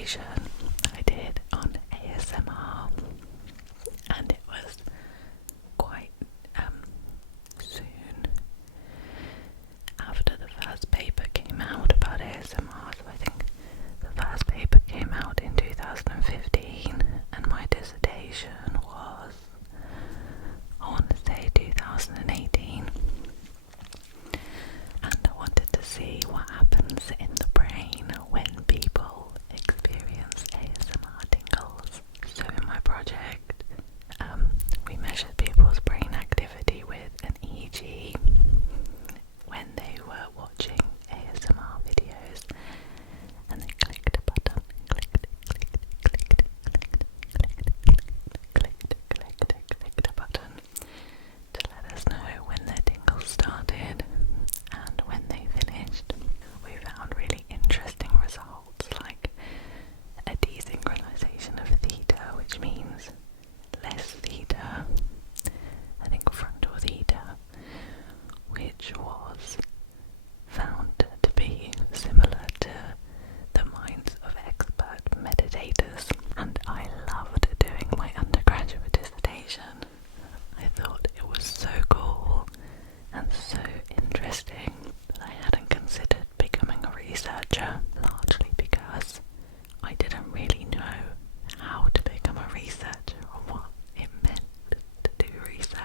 dissertation I did on ASMR, and it was quite soon after the first paper came out about ASMR. So I think the first paper came out in 2015, and my dissertation was, I want to say, 2018. And I wanted to see what happens in the brain when people experience ASMR tingles. So in my project, we measured people's brain activity with an EEG when they were watching ASMR videos, and they clicked a button, clicked a button to let us know when their tingles started and when they finished. We found really interesting results, like a desynchronization of theta, which means less theta, I think frontal theta, which was found to be similar to the minds of expert meditators. And I loved doing my undergraduate dissertation. I thought it was so cool and so interesting that I hadn't considered becoming a researcher, largely because I didn't really know how to become a researcher or what it meant to do research.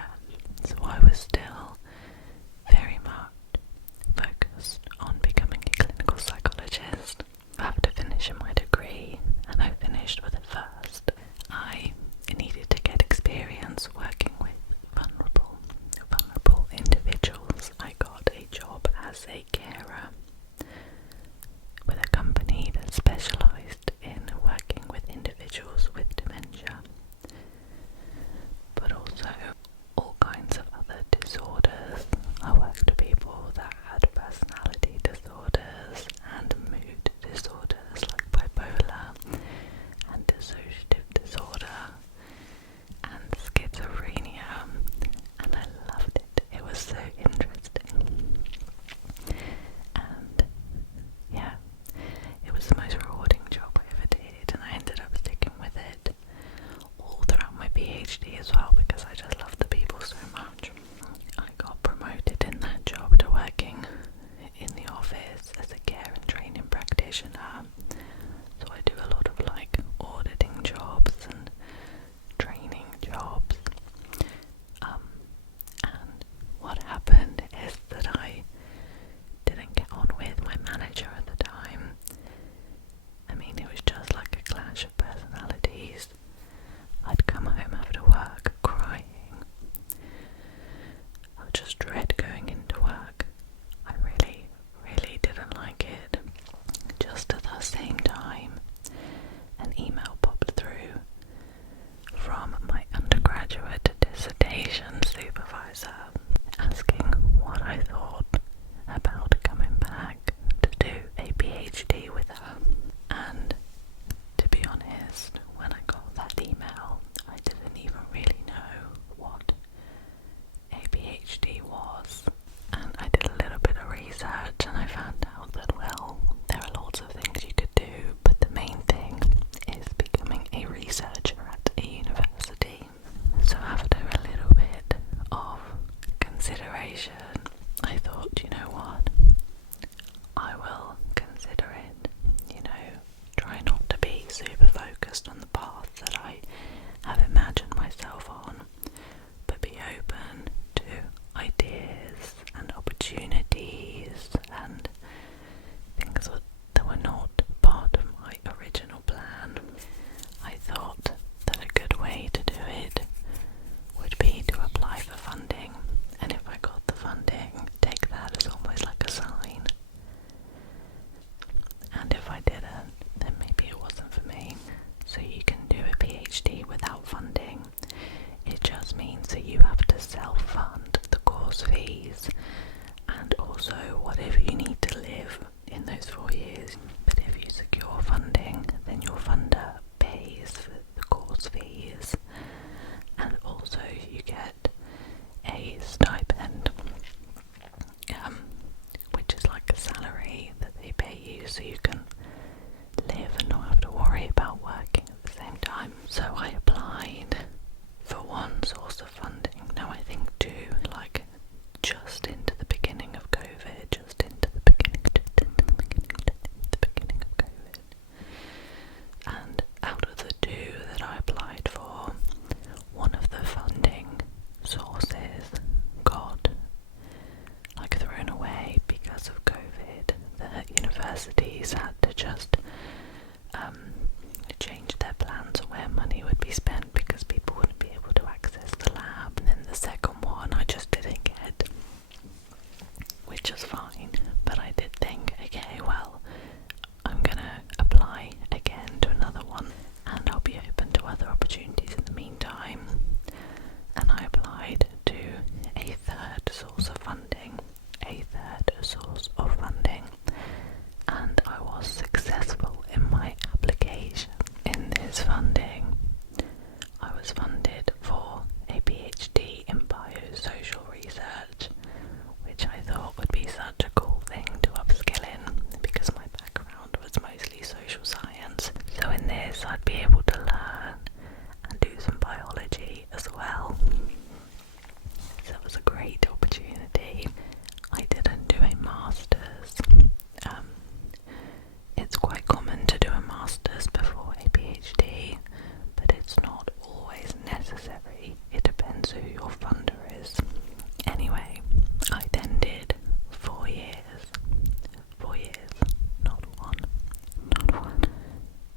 So I was still very much focused on becoming a clinical psychologist. After finishing my degree, and I finished with it first, I needed to get experience working with vulnerable individuals. I got a job as a carer with a company that specialised in working with individuals with dementia, but also all kinds of other disorders. I worked with people that had personality disorders and mood disorders like bipolar and dissociative disorder and schizophrenia, and I loved it. It was so interesting. And yeah, it was the most rewarding job I ever did, and I ended up sticking with it all throughout my PhD as well, because I just loved the people so much. I got promoted in that job to working in the office as a care and training practitioner. So I do a lot of like auditing jobs and training jobs. And what happened is that I didn't get on with my manager at the time. I mean, it was just like a clash of personalities. I'd come home after work crying. I would just dread going into work. I really, really didn't like it. Just at the same time, an email popped through from my undergraduate dissertation supervisor asking what I thought about coming back to do a PhD with her. And to be honest, when I got that email, I didn't even really know what a PhD was. And I did a little bit of research, and I found out that, well, there are lots of things you could do, but the main thing is becoming a researcher at a university. So after a little bit of consideration, I thought, you know what, I will consider it. You know, try not to be super focused on the path that I have imagined myself on, but be open to ideas and opportunities and things that were not part of my original plan. I thought that a good way to do it would be to apply for funding, and if I got the funding, take that as almost like a sign. And if I didn't, then maybe it wasn't for me. So I applied for one source of funding. Now I think two, like just into the beginning of COVID, just into the beginning of COVID. And out of the two that I applied for, one of the funding sources got like thrown away because of COVID. The universities had to just change their plans on where money would be spent because people wouldn't be able to access the lab. And then the second one I just didn't get, which is fine, but I did think, okay, well, I'm gonna apply again to another one and I'll be open to other opportunities in the meantime. And I applied to a third source of funding, and I was successful in my application. In this funding, I was funded for a PhD in biosocial research, which I thought would be such a cool thing to upskill in because my background was mostly social science. So in this I'd be able to learn and do some biology as well. So it was a great opportunity. I didn't do a master's. It's quite common to do a master's before a PhD, but it's not always necessary. It depends who your funder is. Anyway, I then did 4 years. 4 years. Not one.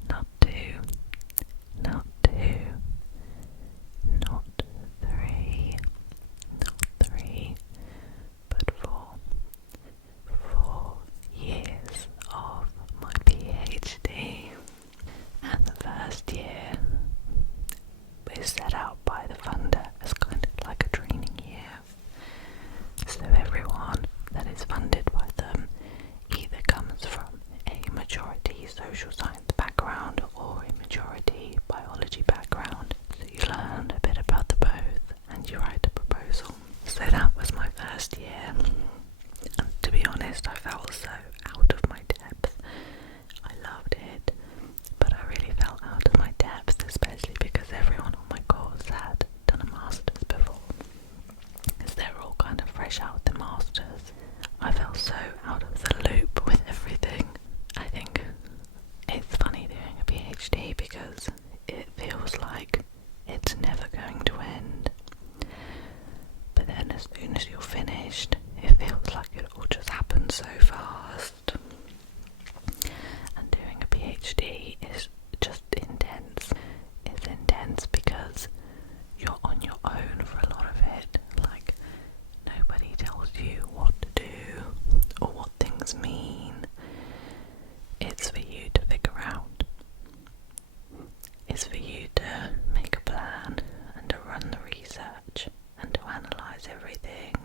Not two. Not 3. Not 3. But 4. 4 years of my PhD. And the first year is set out by the funder as kind of like a training year. So everyone that is funded by them either comes from a majority social science background or a majority biology background. So you learn a bit about the both and you write a proposal. So that was my first year. And to be honest, I felt so out of my depth. I loved it, but I really felt out of my depth, especially because everyone on my course had done a master's before. Because they were all kind of fresh out the masters. I felt so out of the loop with everything. I think it's funny doing a PhD because it feels like it's never going to end. But then as soon as you're finished, it feels like it all just happens so fast. And doing a PhD is just intense. It's intense because you're on your own for a lot of it. Like, nobody tells you what to do or what things mean. It's for you to figure out. It's for you to make a plan and to run the research and to analyse everything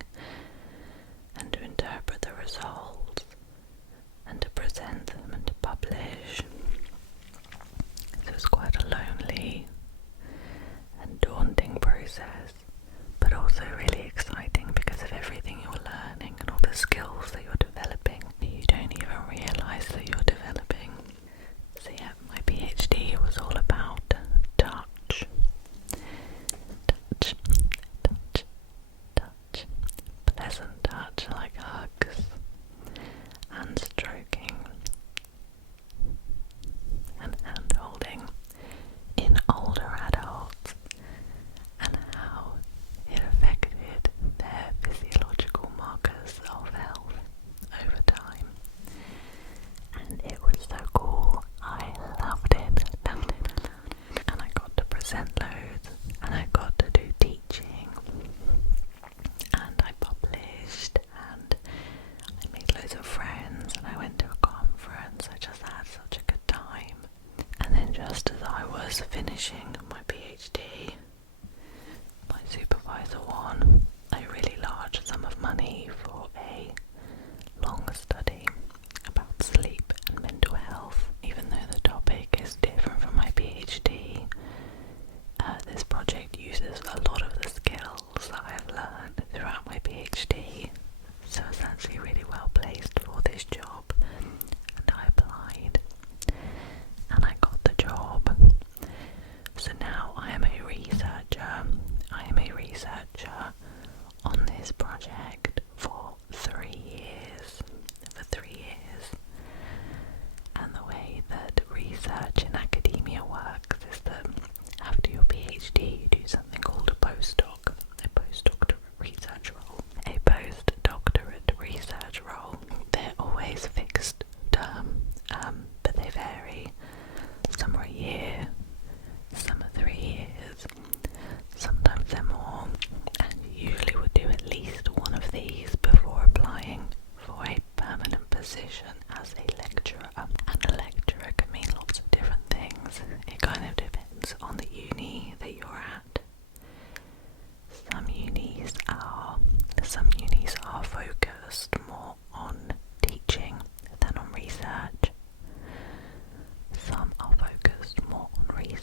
and to interpret the results and to present them and to publish. So it's quite a lonely and daunting process, but also really exciting because of everything you're learning and all the skills that you're developing. You don't even realise that you're developing. So yeah, my PhD was all about touch. Touch. Pleasant touch like hugs and stroking and hand holding in older adults and how it affected their physiological markers of health over time. And it was so cool. I loved it. And I got to present loads and I got to do teaching and I published and I made loads of friends and I went to a conference. I just had such a good time. And then just as I was finishing my PhD, my supervisor won a really large sum of money for a long study about sleep and mental health. Even though the topic is different from my PhD, this project uses a lot of the skills that I have learned throughout my PhD, so I was actually really well placed for this job, and I applied, and I got the job. So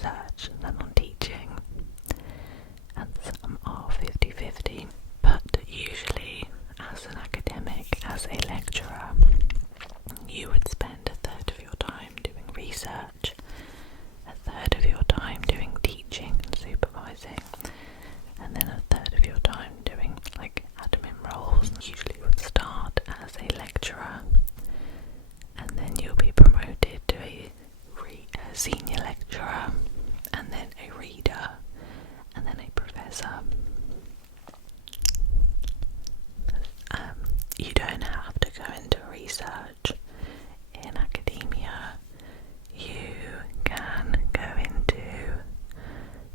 research than on teaching, and some are 50-50. But usually, as an academic, as a lecturer, you would spend a third of your time doing research, a third of your time doing teaching and supervising, and then a third of your time doing like admin roles. Usually you would start as a lecturer, and then you'll be promoted to a senior lecturer, and then a reader, and then a professor. You don't have to go into research in academia. You can go into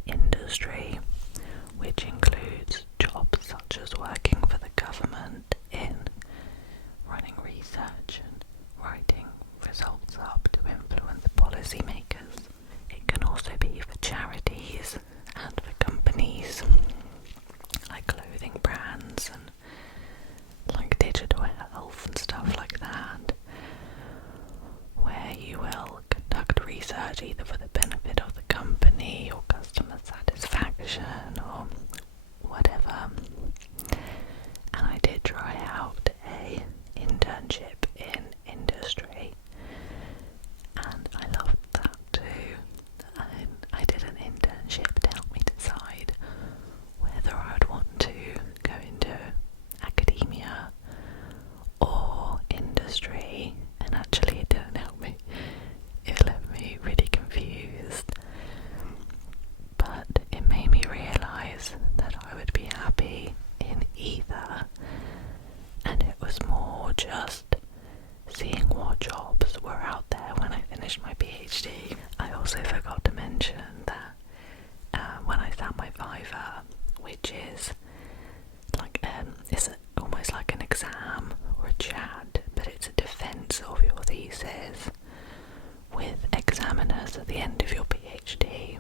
industry, which includes jobs such as working for the government in running research and writing results up to influence policymakers. It can also be for charities and for companies like clothing brands and like digital health and stuff like that, where you will conduct research either for the benefit of the company or customer satisfaction or whatever. And I did try out a internship in industry, and I loved that too. I did an internship to help me decide whether I would want to go into academia or industry, and actually it didn't help me. It left me really confused, but it made me realise that I would be happy in either, and it was more just seeing what jobs were out there when I finished my PhD. I also forgot to mention that when I sat my Viva, which is like it's almost like an exam or a chat, but it's a defence of your thesis with examiners at the end of your PhD.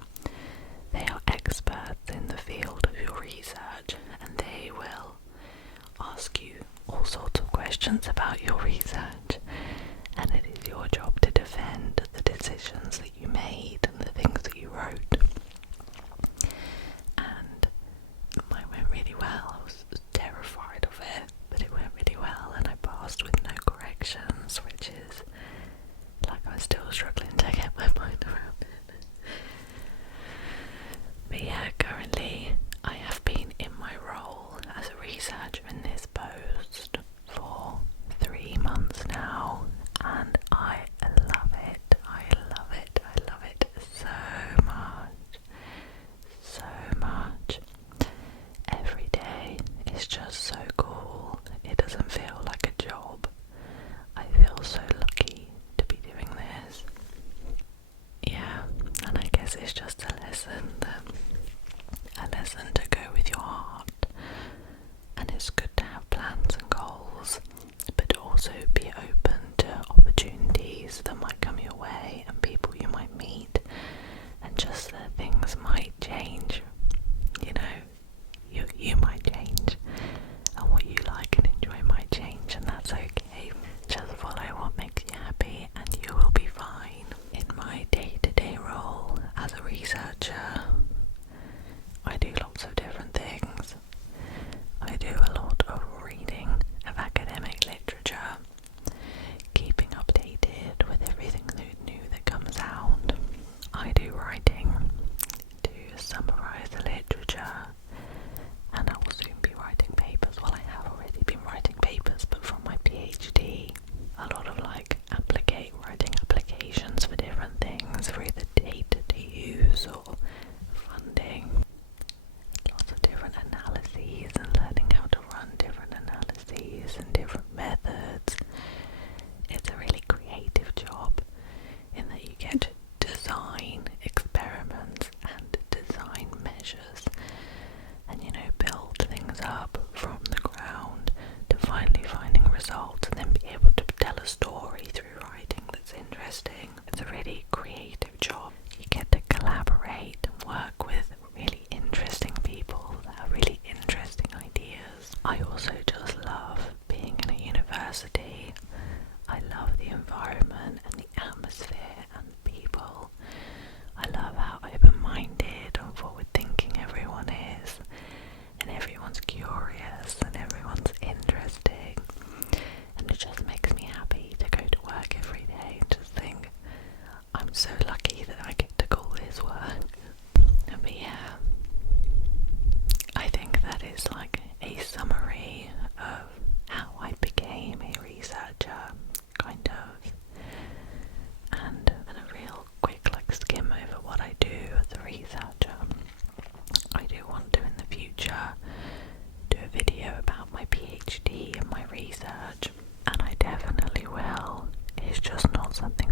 They are experts in the field of your research, and they will ask you all sorts of questions about your research, and it is your job to defend the decisions that you made and the things that you wrote. And mine went really well. I was terrified of it, but it went really well, and I passed with no corrections, which is like I'm still struggling to get my mind around it. But yeah, currently I have been in my role as a researcher in this post for 3 months now, and I love it. I love it. I love it so much. So much. Every day is just so cool. It doesn't feel like a job. I feel so lucky to be doing this. Yeah, and I guess it's just a lesson to go with your heart. And it's good to have plans and goals, but also be open to opportunities that might come your way and people you might meet, and just that things might change. You know, you might change, and what you like and enjoy might change, and that's okay. Just follow what makes you happy and you will be fine. In my day-to-day role as a researcher, I do lots of different things. I do a lot of reading of academic literature, keeping updated with everything what I do as a researcher. I do want to in the future do a video about my PhD and my research, and I definitely will. It's just not something